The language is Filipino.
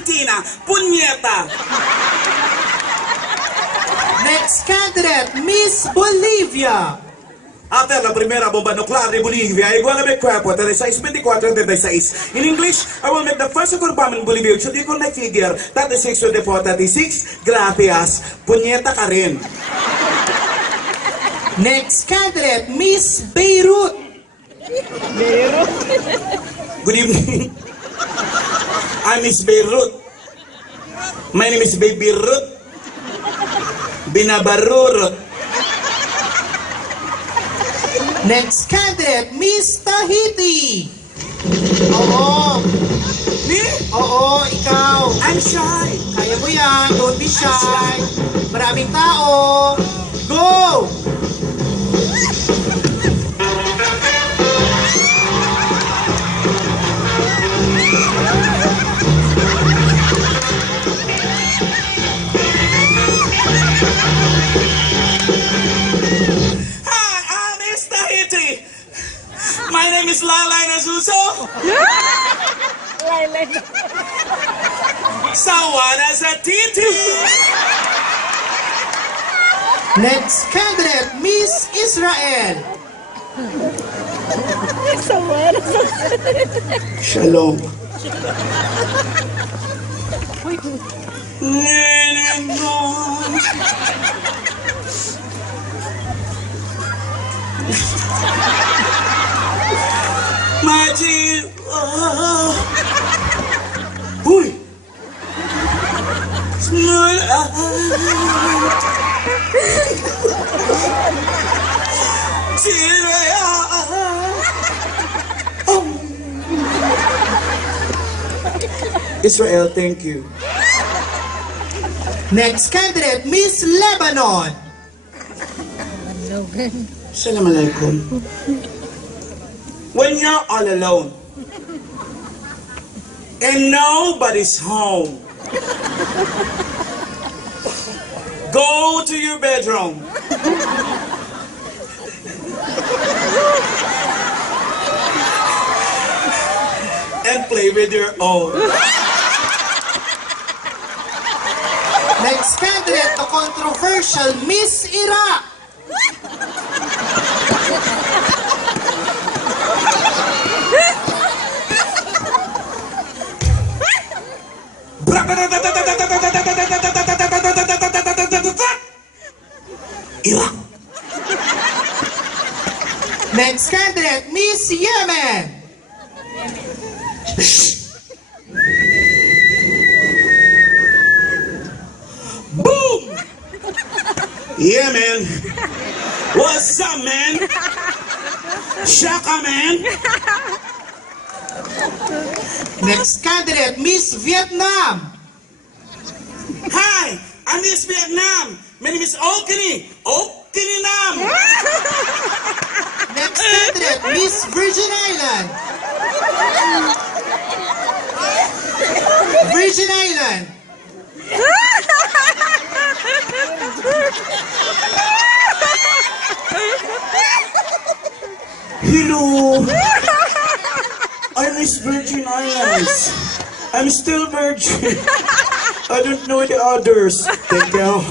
Argentina, punyeta. Next candidate, Miss Bolivia. After la primera bomba nuclear de Bolivia, igual a mi cuerpo, 36-24-36. In English, I will make the first occur bomb in Bolivia, which should equal my figure, 36-24-36. Gracias. Punyeta ka rin. Next candidate, Miss Beirut. Good evening. I'm Miss Beirut. My name is Baby Ruth. Binabarurot. Next candidate, Miss Tahiti. Oo. Me? Oo, ikaw. I'm shy. Kaya mo yan. Don't be shy. Maraming tao. Go! Hi, I'm Miss Tahiti. My name is Lalay Nasuso. Sawana sa titi. Next candidate, Miss Israel. Shalom. Maji. Uy. Small. Israel, thank you. Next candidate, Miss Lebanon. Salam alaikum. When you're all alone and nobody's home, go to your bedroom. And play with your own. Next candidate, the controversial Miss Iraq. Iraq. Next candidate, Miss Yemen. Boom! Yeah, man. What's up, man? Shaka, man. Next candidate, Miss Vietnam. Hi, I'm Miss Vietnam. My name is Okini. Okini Nam. Next candidate, Miss Virgin Island. Virgin Island. Hello. I miss Virgin Islands. I'm still virgin. I don't know the others. Take care.